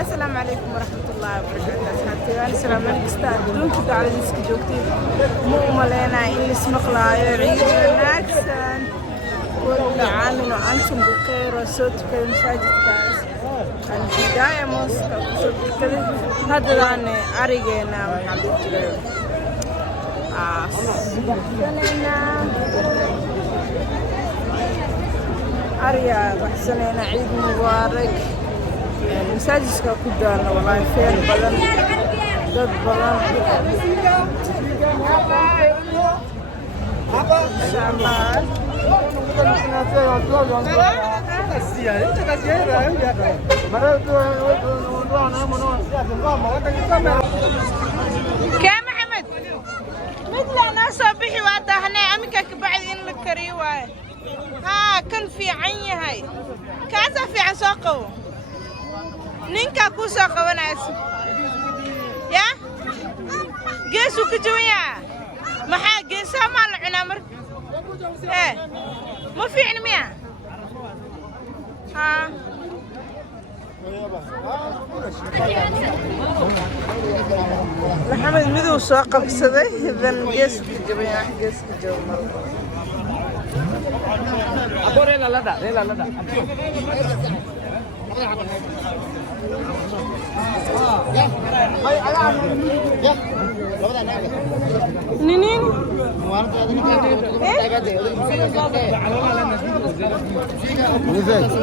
السلام عليكم ورحمة الله وبركاته. أصحابتي أنا سلام عليكم. دونك على ديسك جوكتي مو ملينا إني اسمق لايو عيد ناكسن كل عام وأنتم بخير وصوت في مساجد كاس البداية موسكا صوت كذا هذا أنا أريجنا محبتي أريا بحسنين عيد مبارك مساجدك كدانا والله خير بدن dad badan كام محمد مثل ناس بحي وادهنا عمك بعد إن الكري واي ها كان في عيني هاي كذا في عساقه نينكا كوسا قواناس يا جيسو كجويا محا جيسا مال عنامر ايه ما في عنميا ها محمد مدو ساقه بسده اذن جيس كجويا جيس كجويا Abore la lada. نينين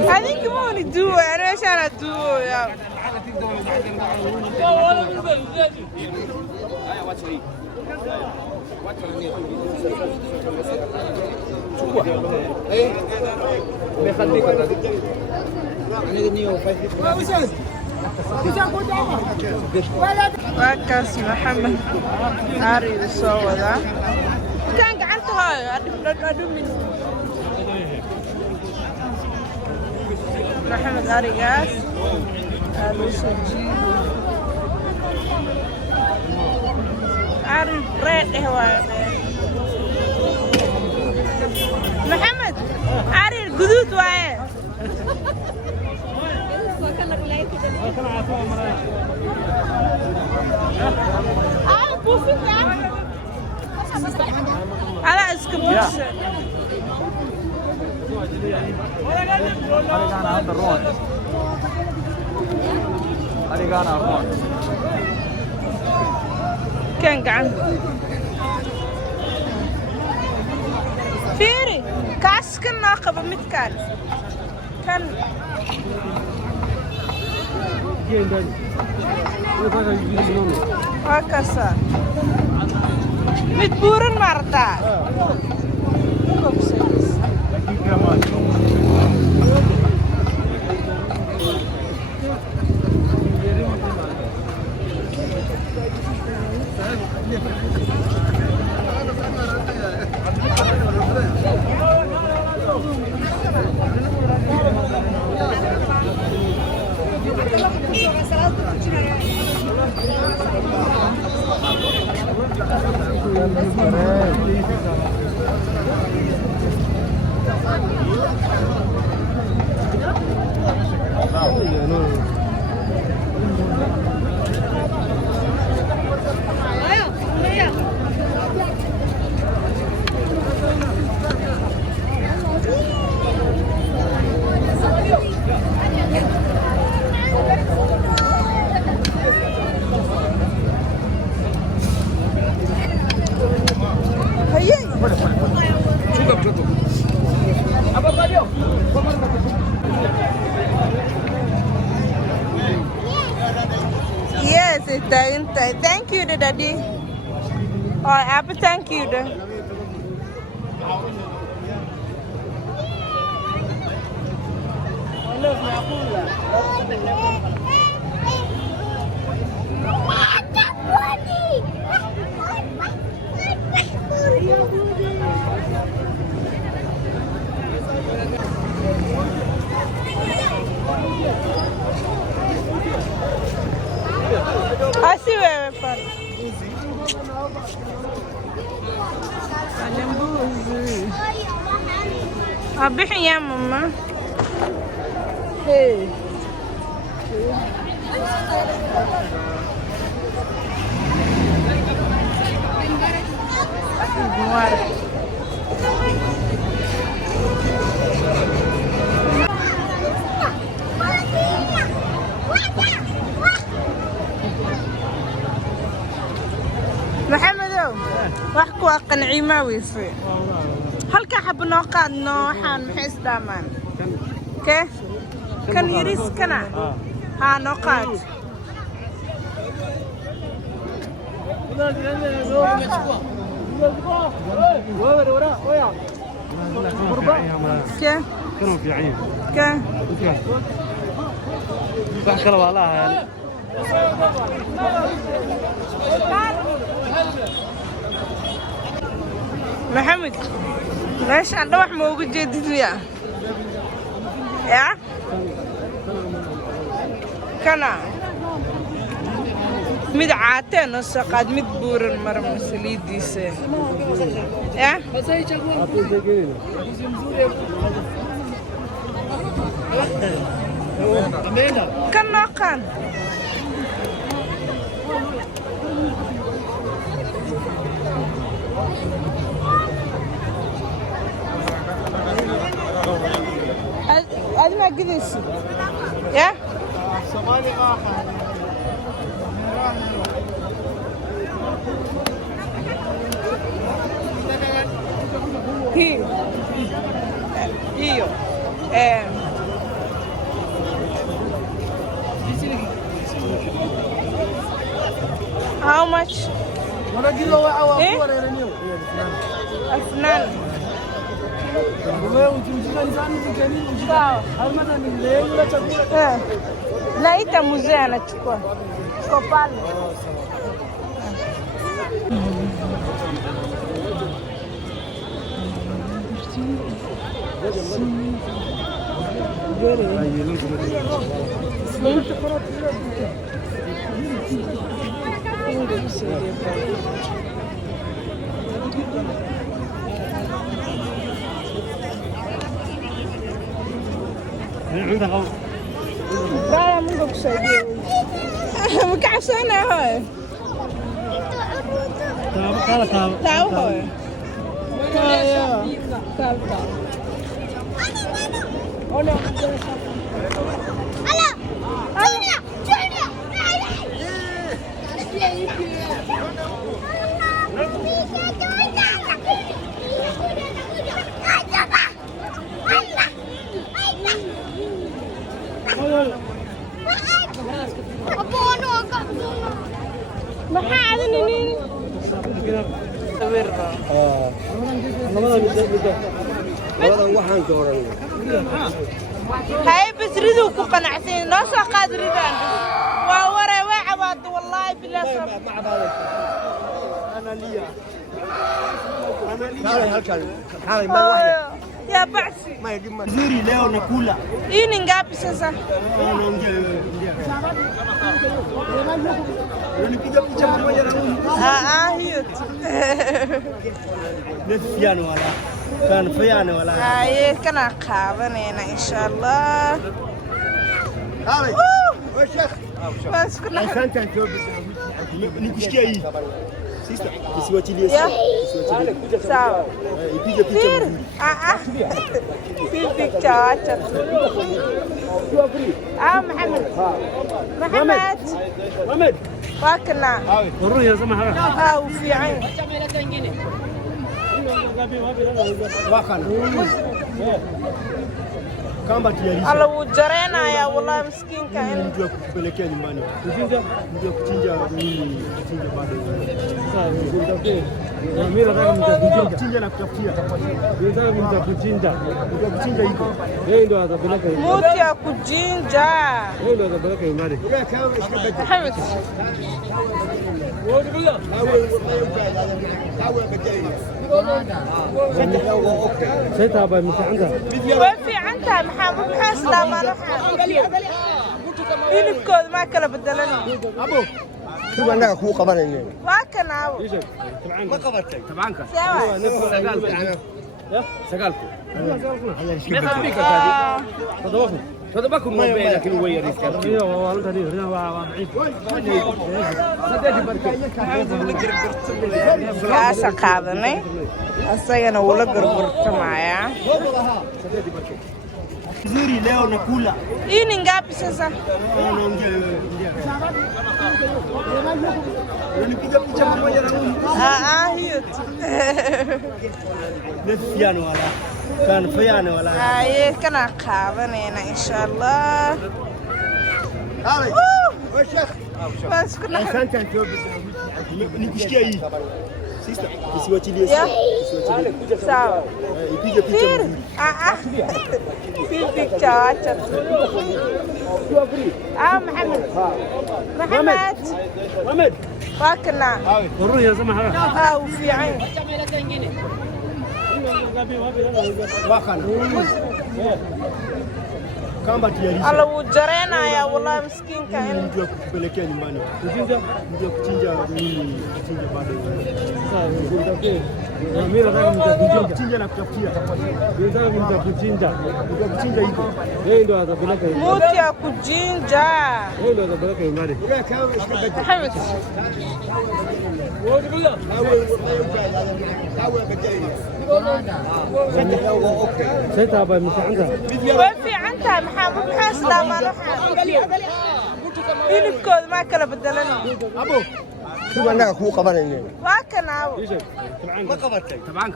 هذيك مو ندو انا ايش انا ادو يا واكاس محمد هاري الصودا كان قعدتها ادمن محمد هاري قاس هذا سجي عارف ريد هواي محمد عارف الجدود وايه على اسكبوش كان قاعد فيري كاس كنا قبل متكال كان هكذا متبورن مرتا Yes, thank you, Daddy. Oh, Apple, thank you. I see where we're from. أبيح يا ماما. Hey. محمدو وحكوا قنعي ما ويفي هل كحب نوقات نوحان حيث دامان كيف كان يريس كنا ها نوقات كيف كانوا في عين كيف بحكي والله يعني محمد ليش عنده واحد موجود جديد وياه يا كنا مد عاتين وسقاد مد بور مرم سليديسه يا كنا كان هذا ما قدس يا الصومالي راحة Io how much? ولا كيلو واحد إيه؟ أفنان لا إنت مزينة تشكو كوبال لا من بقصدي مكعسانة هاي تعال هاي تعال هاي بس ريدو كوكنا عسين نوصل قادر ريدان وورا وعباد والله بالله أنا ليا يا بعسي زوري leo nakula hii ni ngapi sasa? Unipiga picha pamoja na huyu. Hiyo tu. Nefiano wala. Kan fiano wala. Kana qaadanayna insha Allah. Wewe Sheikh. Bas kuna. Asante Njobi. Nikushikia hii. Sister, isiwachilie Yeah. Isiwachilie. Sawa. Ipige picha mzuri. Si picha acha tu. Muhammad. Muhammad. Muhammad. Wakna. والله يا سماحة وفي عين. Wakana. Kamba tiarisha. Allah ujarena ya wallahi miskinka yani. Mtu wa kupelekea nyumbani. Kuchinja, mtu wa kuchinja nini? Kuchinja bado. Sawa, nitafutie. Mimi nataka mtakuchinja. Kuchinja na kutafutia. Nataka mtakuchinja. Mtu wa kuchinja iko. Yeye ndo atapeleka hiyo. Muti ya kujinja. Yeye ndo atapeleka nyumbani. Muhammad. Sasa hapa mtaanza. وفي عندها محمد حسنا ما يلكود ما كلا بدلني Abo. Sio nataka kuukabana nini? واكنا Ma qabatay. Tabanka. سوا Sagaalku. Sagaalku. Haya shika. Tadawfu. هذا باكل مو بين لكن هو يريد كذا ايوه والله هذه هنا ضعيف kaasa qaadanay asagana wuu la gurgurtamayaa nzuri leo nakula hii ni ngapi sasa unipiga picha pamoja na huyu hiyo tu nefiano wala kan fayano wala aye kana qaadanayna insha Allah bas kuna asante nikusikia hii sister isiwachilie sawa ipige picha mzuri si picha acha Muhammad wakna ضروري يا سماحه وفي عين wakana kamba tiari Allah ujarena wallahi miskinka mtu wa kupelekea nyumbani kuchinja mtu wa kuchinja nini kuchinja bado sasa nitafutie mimi nataka kuchinja na kutafutia nataka nitakuchinja kuchinja hivyo yeye ndo atapeleka muti ya kujinja yeye ndo atapeleka nyumbani Muhammad سيتها باي مش عندها وفي عندها محمد حاسدا ما hilibkood ma kala bedelanay abo شو عندك اخو قبلني waa kana ما قبلتك تبعك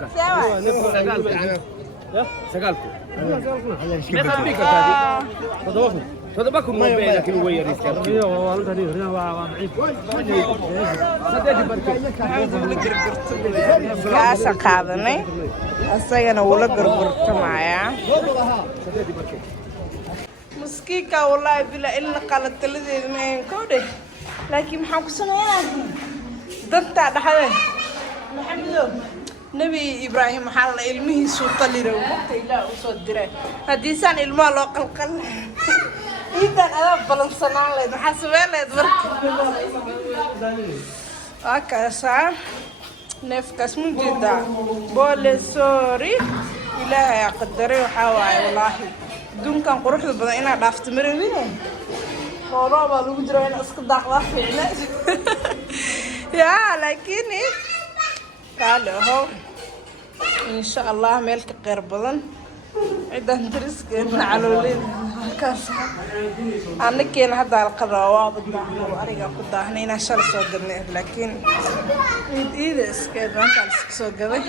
سقالكم هذا باكل مو بين لكن هو يريد كذا ايوه والله هنا ضعيف kaasa qaadanay asagana wuu la gurgurtamayaa muskiika wallahi bila ilna qala taladeed ma ahan koodhe laakiin maxaan ku sameeyaa danta dhaxay maxamedow nabi ibraahim waxa la ilmihiisu taliro waqti ilaa uu soo diray hadii san ilmaha loo qalqal idan ada balansanaan leed waxa sameeyay akaasa nefkas mujida boole sorry ilaahay qadaray waxa waaye wallahi dunkan quruxda badan ina dhaafto mareewine qoraba lagu jiro in iska daaqda fiicna ya laakiin qaalo ho insha Allah meel ka qeyr badan ciidan driskeena caloolin kaas anakeen hadda qadawa badda ariga ku daahnayna shal soo dirnay laakiin iida iska doonta soo gabay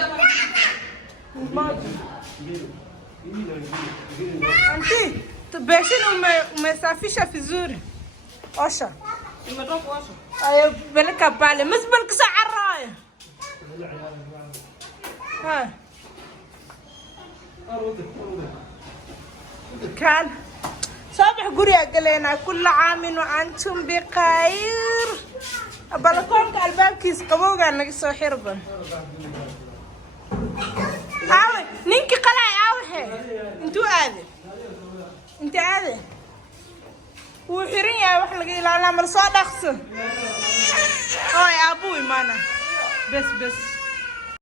anti تباشين وما يصافيش في زوري أشا أيوة بلك بالي مش بلك ساعة الراية ها كان صباح قرية قلنا كل عام وأنتم بخير بلكونك الباب كيس قبوق أنك سو حربا عاوي نينكي قلعي عاوي انتو آذي انت عادي وحرين يا واحد لقي لا مرصاد اخسر يا ابوي مانا بس